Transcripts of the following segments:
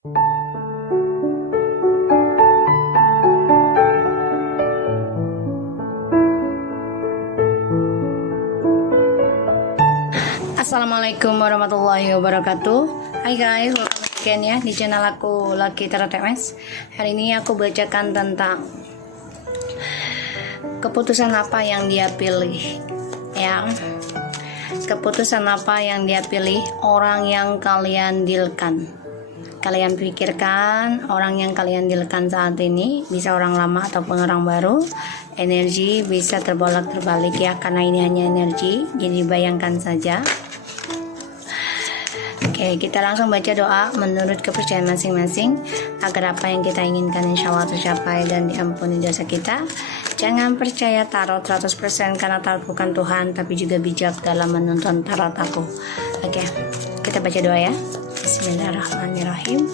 Assalamualaikum warahmatullahi wabarakatuh. Hai guys, welcome again ya di channel aku Lucky Tarot MS. Hari ini aku bacakan tentang keputusan apa yang dia pilih. Ya, keputusan apa yang dia pilih, orang yang kalian dealkan. Kalian pikirkan orang yang kalian dealkan saat ini, bisa orang lama ataupun orang baru. Energi bisa terbolak terbalik ya, karena ini hanya energi, jadi bayangkan saja. Oke, kita langsung baca doa menurut kepercayaan masing-masing agar apa yang kita inginkan insya Allah tercapai dan diampuni dosa kita. Jangan percaya tarot 100% karena tarot bukan Tuhan, tapi juga bijak dalam menuntun tarot aku. Oke, kita baca doa ya. Bismillahirrahmanirrahim.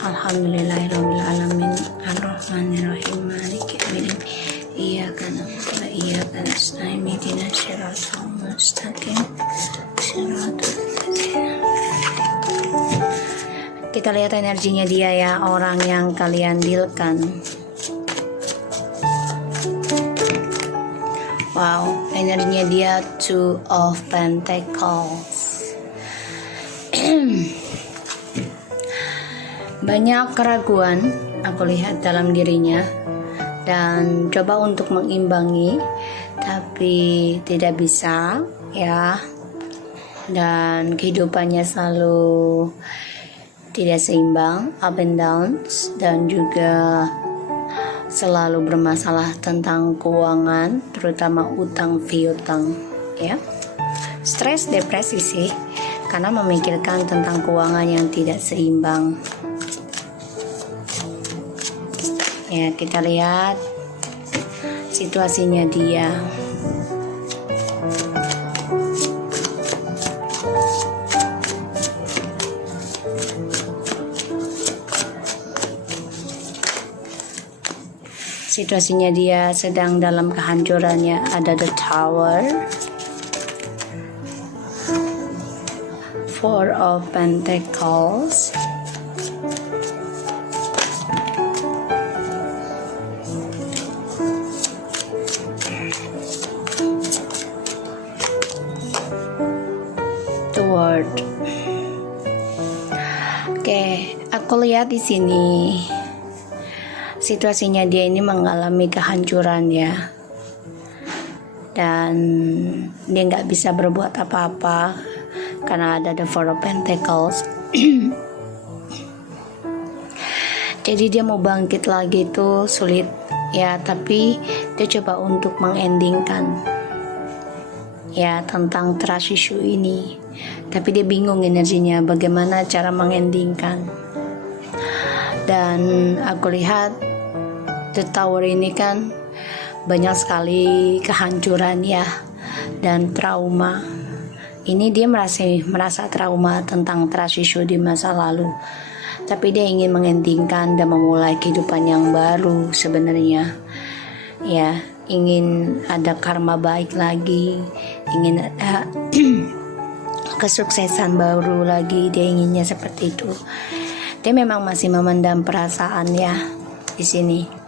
Alhamdulillahirrahmanirrahim. Ar-Rahmanirrahim. Maliki yaumiddin. Iyyaka na'budu wa iyyaka nasta'in. Ihdinas siratal mustaqim. Siratal ladzina. Kita lihat energinya dia ya, orang yang kalian dealkan. Wow, energinya dia Two of Pentacles. Banyak keraguan aku lihat dalam dirinya dan coba untuk mengimbangi tapi tidak bisa ya, dan kehidupannya selalu tidak seimbang, up and downs, dan juga selalu bermasalah tentang keuangan, terutama utang piutang ya. Stres, depresi sih, karena memikirkan tentang keuangan yang tidak seimbang. Ya, kita lihat situasinya dia. Situasinya dia sedang dalam kehancurannya. Ada the Tower, Four of Pentacles, the World. Oke, aku lihat di sini situasinya dia ini mengalami kehancuran ya, dan dia nggak bisa berbuat apa-apa karena ada the Four of Pentacles. Jadi dia mau bangkit lagi itu sulit ya, tapi dia coba untuk mengendingkan ya tentang trust issue ini, tapi dia bingung energinya bagaimana cara mengendingkan. Dan aku lihat the Tower ini kan banyak sekali kehancuran ya dan trauma. Ini dia merasa trauma tentang trust issue di masa lalu, tapi dia ingin mengendingkan dan memulai kehidupan yang baru sebenarnya ya, ingin ada karma baik lagi, ingin ada kesuksesan baru lagi, dia inginnya seperti itu. Dia memang masih memendam perasaan ya di sini.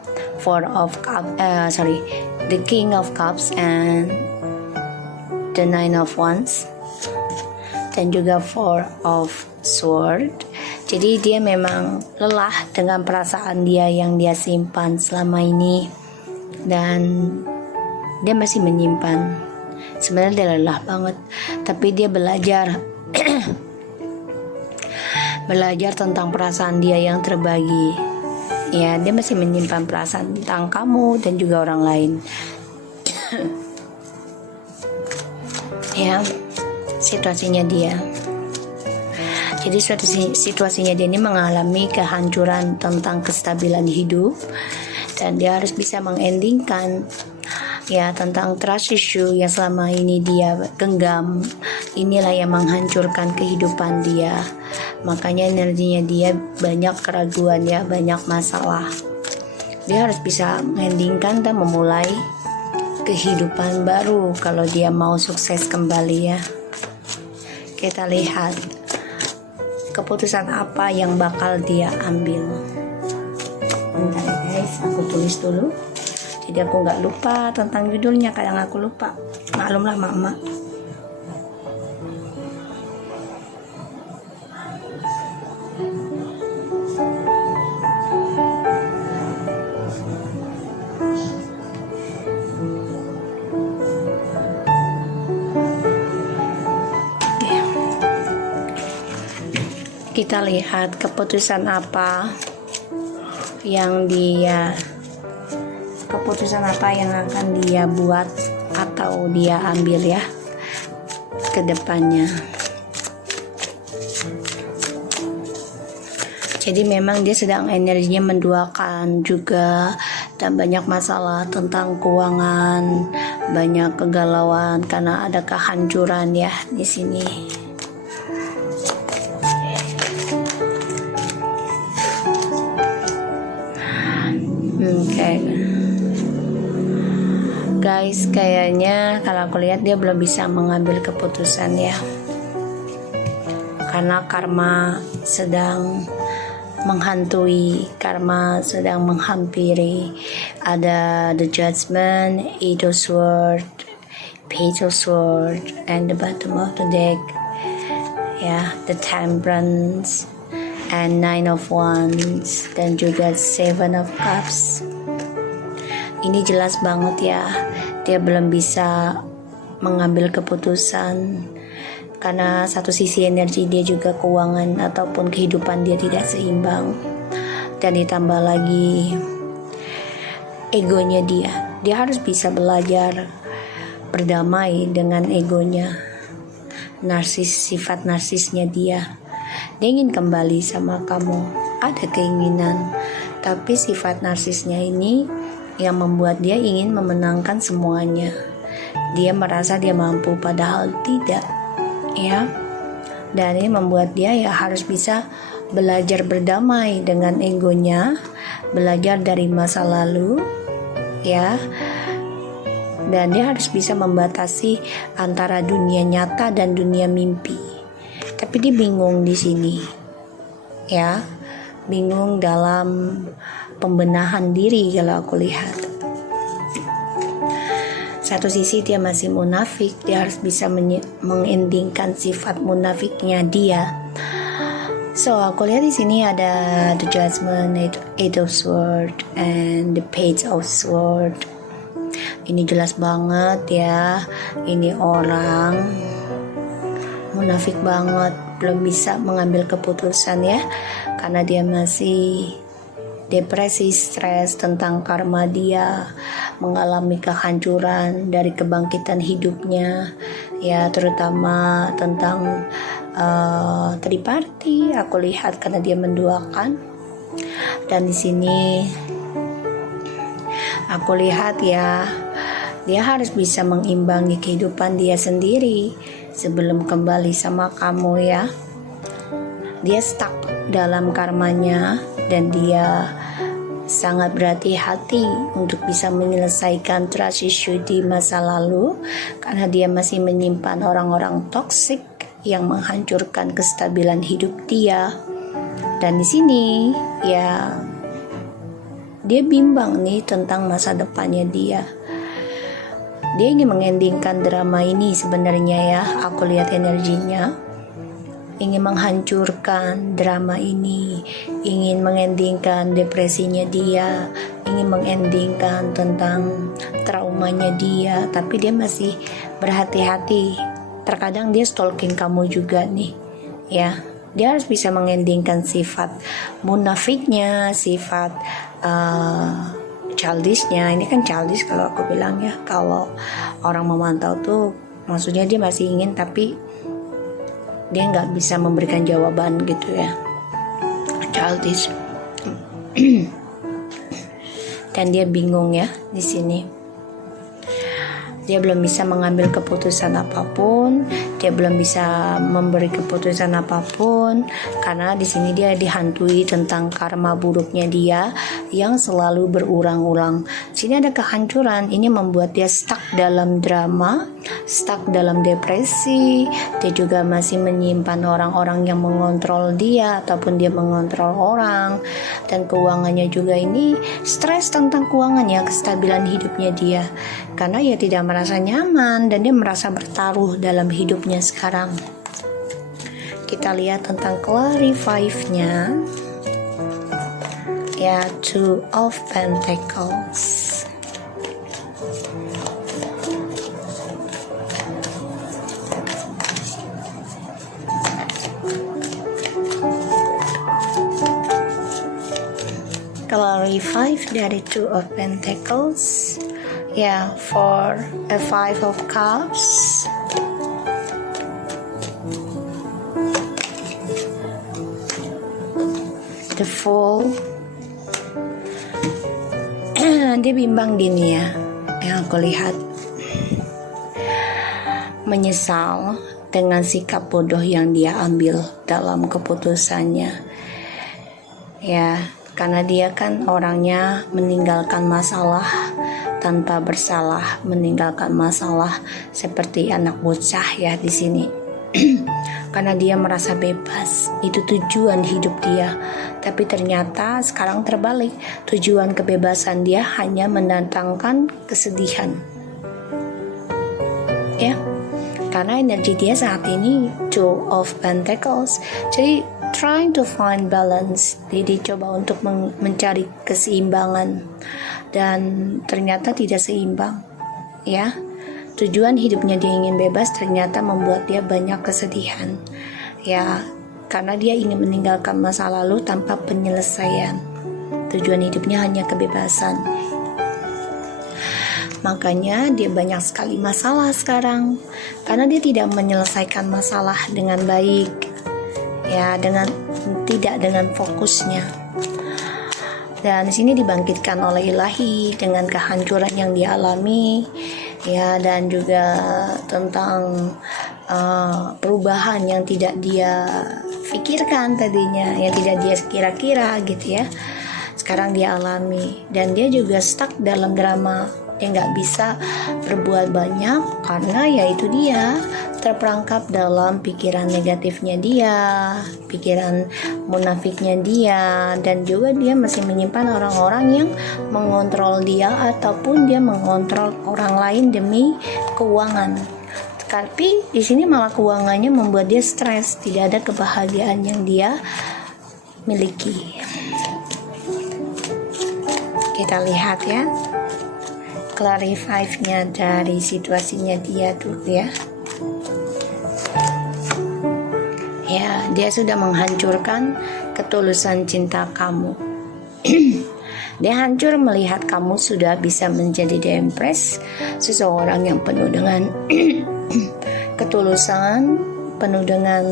The King of Cups and the Nine of Wands, dan juga Four of Swords. Jadi dia memang lelah dengan perasaan dia yang dia simpan selama ini, dan dia masih menyimpan. Sebenarnya dia lelah banget, tapi dia belajar tentang perasaan dia yang terbagi. Ya, dia masih menyimpan perasaan tentang kamu dan juga orang lain. Ya, situasinya dia. Jadi situasinya dia ini mengalami kehancuran tentang kestabilan hidup, dan dia harus bisa mengendingkan ya tentang trust issue yang selama ini dia genggam. Inilah yang menghancurkan kehidupan dia. Makanya energinya dia banyak keraguan ya, banyak masalah. Dia harus bisa mengendingkan dan memulai kehidupan baru kalau dia mau sukses kembali ya. Kita lihat keputusan apa yang bakal dia ambil. Bentar ya guys, aku tulis dulu jadi aku nggak lupa tentang judulnya. Kadang aku lupa, maklumlah mama. Kita lihat keputusan apa yang akan dia buat atau dia ambil ya ke depannya. Jadi memang dia sedang energinya menduakan juga, dan banyak masalah tentang keuangan, banyak kegalauan karena ada kehancuran ya di sini. Guys, kayaknya kalau aku lihat dia belum bisa mengambil keputusan ya, karena karma sedang menghantui, karma sedang menghampiri. Ada the judgment, eight of sword, page of sword, and the bottom of the deck ya, the temperance and nine of wands, dan juga seven of cups. Ini jelas banget ya, dia belum bisa mengambil keputusan karena satu sisi energi dia juga keuangan ataupun kehidupan dia tidak seimbang, dan ditambah lagi egonya dia harus bisa belajar berdamai dengan egonya, sifat narsisnya dia ingin kembali sama kamu, ada keinginan, tapi sifat narsisnya ini yang membuat dia ingin memenangkan semuanya. Dia merasa dia mampu padahal tidak ya, dan ini membuat dia ya harus bisa belajar berdamai dengan egonya, belajar dari masa lalu ya, dan dia harus bisa membatasi antara dunia nyata dan dunia mimpi. Tapi dia bingung di sini ya, bingung dalam pembenahan diri. Kalau aku lihat satu sisi dia masih munafik, dia harus bisa mengendingkan sifat munafiknya dia. So aku lihat di sini ada the judgment, eight of sword, and the page of sword. Ini jelas banget ya, ini orang munafik banget, belum bisa mengambil keputusan ya, karena dia masih depresi, stres tentang karma dia, mengalami kehancuran dari kebangkitan hidupnya ya, terutama tentang triparti aku lihat, karena dia menduakan. Dan di sini aku lihat ya, dia harus bisa mengimbangi kehidupan dia sendiri sebelum kembali sama kamu ya. Dia stuck dalam karmanya, dan dia sangat berhati-hati untuk bisa menyelesaikan trust issue di masa lalu, karena dia masih menyimpan orang-orang toksik yang menghancurkan kestabilan hidup dia. Dan di sini ya, dia bimbang nih tentang masa depannya dia. Dia ingin mengendingkan drama ini sebenarnya ya, aku lihat energinya ingin menghancurkan drama ini, ingin mengendingkan depresinya dia, ingin mengendingkan tentang traumanya dia, tapi dia masih berhati-hati. Terkadang dia stalking kamu juga nih ya. Dia harus bisa mengendingkan sifat munafiknya, sifat childishnya. Ini kan childish kalau aku bilang ya, kalau orang memantau tuh maksudnya dia masih ingin tapi dia nggak bisa memberikan jawaban gitu ya, childish. Dan dia bingung ya di sini. Dia belum bisa mengambil keputusan apapun. dia belum bisa memberi keputusan apapun karena di sini dia dihantui tentang karma buruknya dia yang selalu berulang-ulang. Sini ada kehancuran, ini membuat dia stuck dalam drama, stuck dalam depresi. Dia juga masih menyimpan orang-orang yang mengontrol dia ataupun dia mengontrol orang, dan keuangannya juga ini stres tentang keuangannya, kestabilan hidupnya dia karena ia tidak merasa nyaman dan dia merasa bertaruh dalam hidupnya sekarang. Kita lihat tentang clarify-nya ya, Two of Pentacles. Clarify dari Two of Pentacles ya, for a Five of Cups, the Fool. Dia bimbang gini ya, yang aku lihat, menyesal dengan sikap bodoh yang dia ambil dalam keputusannya ya, karena dia kan orangnya meninggalkan masalah tanpa bersalah, meninggalkan masalah seperti anak bocah ya di sini. Karena dia merasa bebas, itu tujuan hidup dia. Tapi ternyata sekarang terbalik, tujuan kebebasan dia hanya mendatangkan kesedihan. Ya, karena energi dia saat ini Two of Pentacles. Jadi trying to find balance. Jadi coba untuk mencari keseimbangan dan ternyata tidak seimbang. Ya. Tujuan hidupnya dia ingin bebas, ternyata membuat dia banyak kesedihan. Ya, karena dia ingin meninggalkan masa lalu tanpa penyelesaian. Tujuan hidupnya hanya kebebasan. Makanya dia banyak sekali masalah sekarang, karena dia tidak menyelesaikan masalah dengan baik. Ya, tidak dengan fokusnya. Dan di sini dibangkitkan oleh ilahi dengan kehancuran yang dialami. Ya, dan juga tentang perubahan yang tidak dia pikirkan tadinya, yang tidak dia kira-kira gitu ya, sekarang dia alami. Dan dia juga stuck dalam drama, dia nggak bisa berbuat banyak karena yaitu dia terperangkap dalam pikiran negatifnya dia, pikiran munafiknya dia, dan juga dia masih menyimpan orang-orang yang mengontrol dia ataupun dia mengontrol orang lain demi keuangan. Tapi di sini malah keuangannya membuat dia stres, tidak ada kebahagiaan yang dia miliki. Kita lihat ya, clarify-nya dari situasinya dia dulu ya. Ya, dia sudah menghancurkan ketulusan cinta kamu. Dia hancur melihat kamu sudah bisa menjadi The Empress, seseorang yang penuh dengan ketulusan, penuh dengan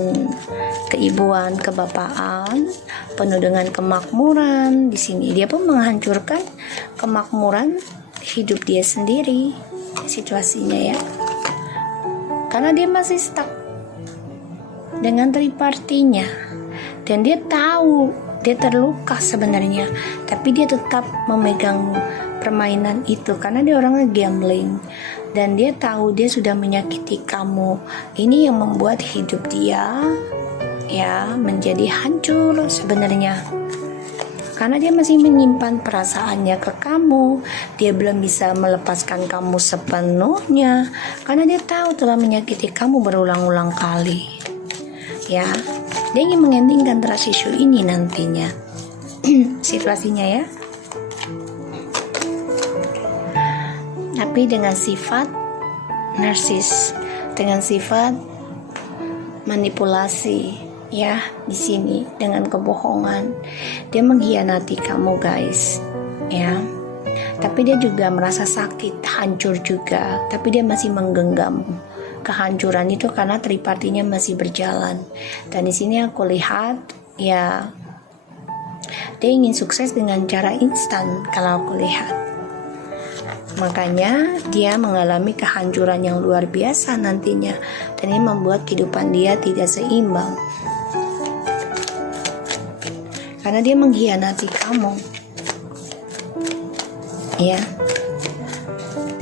keibuan, kebapaan, penuh dengan kemakmuran. Di sini dia pun menghancurkan kemakmuran hidup dia sendiri, situasinya ya. Karena dia masih stuck dengan tripartinya, dan dia tahu dia terluka sebenarnya, tapi dia tetap memegang permainan itu karena dia orangnya gambling, dan dia tahu dia sudah menyakiti kamu. Ini yang membuat hidup dia ya menjadi hancur sebenarnya, karena dia masih menyimpan perasaannya ke kamu. Dia belum bisa melepaskan kamu sepenuhnya karena dia tahu telah menyakiti kamu berulang-ulang kali. Ya, dia ingin mengendingkan trust issue ini nantinya. Situasinya ya. Tapi dengan sifat narsis, dengan sifat manipulasi ya, di sini dengan kebohongan. Dia mengkhianati kamu guys, ya. Tapi dia juga merasa sakit, hancur juga, tapi dia masih menggenggam kehancuran itu karena tripartinya masih berjalan. Dan di sini aku lihat ya, dia ingin sukses dengan cara instan kalau aku lihat. Makanya dia mengalami kehancuran yang luar biasa nantinya, dan ini membuat kehidupan dia tidak seimbang karena dia mengkhianati kamu, ya.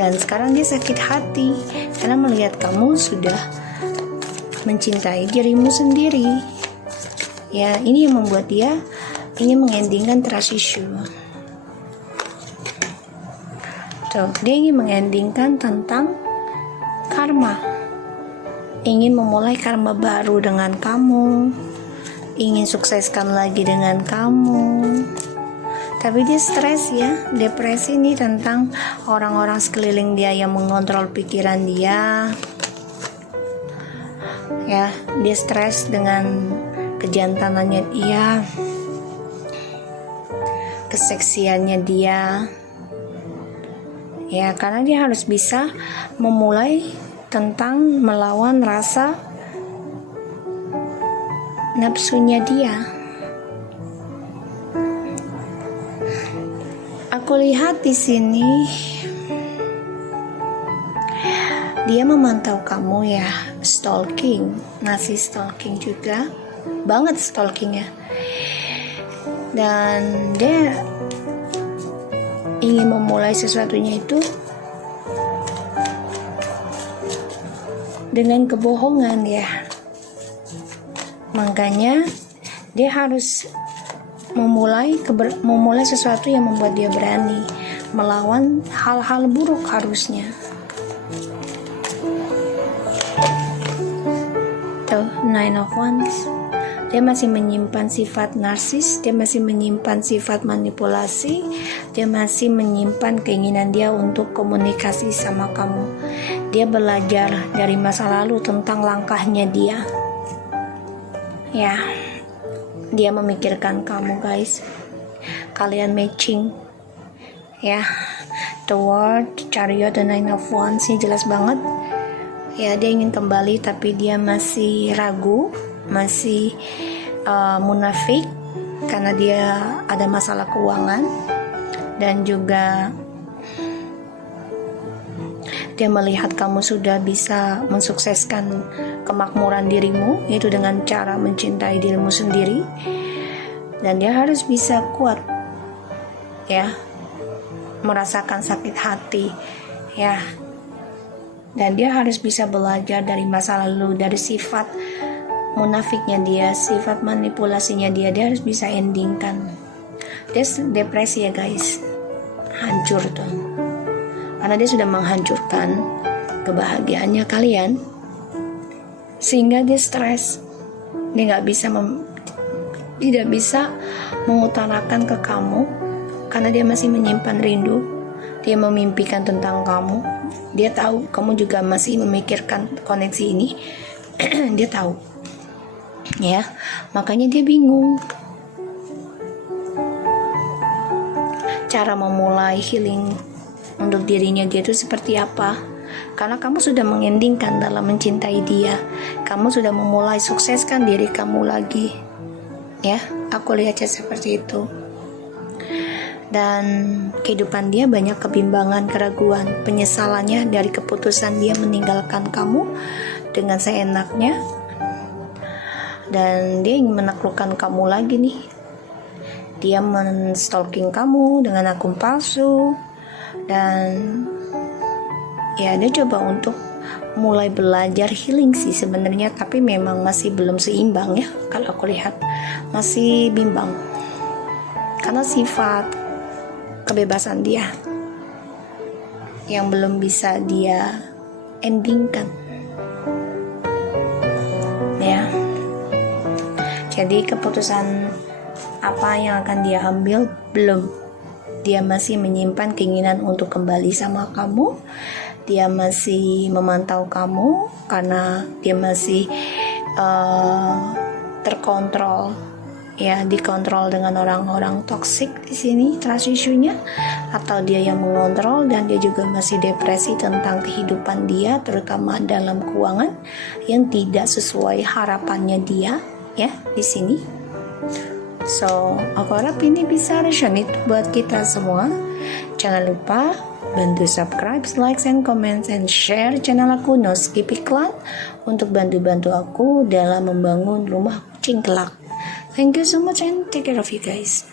Dan sekarang dia sakit hati karena melihat kamu sudah mencintai dirimu sendiri, ya. Ini yang membuat dia ingin mengendingkan trust issue. Tuh, dia ingin mengendingkan tentang karma, ingin memulai karma baru dengan kamu, ingin sukseskan lagi dengan kamu. Tapi dia stres, ya, depresi nih tentang orang-orang sekeliling dia yang mengontrol pikiran dia, ya. Dia stres dengan kejantanannya dia, keseksiannya dia, ya, karena dia harus bisa memulai tentang melawan rasa nafsunya dia. Aku lihat di sini dia memantau kamu, ya, stalking, masih stalking juga, banget stalkingnya. Dan dia ingin memulai sesuatunya itu dengan kebohongan, ya. Makanya dia harus memulai sesuatu yang membuat dia berani melawan hal-hal buruk harusnya. Tuh, Nine of Wands. Dia masih menyimpan sifat narsis, dia masih menyimpan sifat manipulasi, dia masih menyimpan keinginan dia untuk komunikasi sama kamu. Dia belajar dari masa lalu tentang langkahnya dia, ya. Dia memikirkan kamu, guys. Kalian matching, ya. The World, Chariot, dan Nine of Wands ini jelas banget, ya. Dia ingin kembali tapi dia masih ragu, masih munafik karena dia ada masalah keuangan, dan juga dia melihat kamu sudah bisa mensukseskan kemakmuran dirimu, yaitu dengan cara mencintai dirimu sendiri, dan dia harus bisa kuat, ya, merasakan sakit hati, ya. Dan dia harus bisa belajar dari masa lalu, dari sifat munafiknya dia, sifat manipulasinya dia harus bisa endingkan. Dia depresi, ya, guys, hancur tuh, karena dia sudah menghancurkan kebahagiaannya kalian, sehingga dia stres. Dia tidak bisa mengutarakan ke kamu karena dia masih menyimpan rindu. Dia memimpikan tentang kamu. Dia tahu kamu juga masih memikirkan koneksi ini. Dia tahu, ya. Makanya dia bingung cara memulai healing untuk dirinya dia itu seperti apa. Karena kamu sudah mengendingkan dalam mencintai dia, kamu sudah memulai sukseskan diri kamu lagi, ya. Aku lihatnya seperti itu. Dan kehidupan dia banyak kebimbangan, keraguan, penyesalannya dari keputusan dia meninggalkan kamu dengan seenaknya. Dan dia ingin menaklukkan kamu lagi nih. Dia men-stalking kamu dengan akun palsu, dan ya, dia coba untuk mulai belajar healing sih sebenarnya, tapi memang masih belum seimbang, ya. Kalau aku lihat masih bimbang karena sifat kebebasan dia yang belum bisa dia endingkan, ya. Jadi keputusan apa yang akan dia ambil belum. Dia masih menyimpan keinginan untuk kembali sama kamu. Dia masih memantau kamu karena dia masih terkontrol, ya, dikontrol dengan orang-orang toksik di sini trust issue-nya, atau dia yang mengontrol. Dan dia juga masih depresi tentang kehidupan dia, terutama dalam keuangan yang tidak sesuai harapannya dia, ya, di sini. So, aku harap ini bisa resonate buat kita semua. Jangan lupa bantu subscribe, like, and comment, and share channel aku No Skip Iklan untuk bantu-bantu aku dalam membangun rumah kucing kelak. Thank you so much and take care of you guys.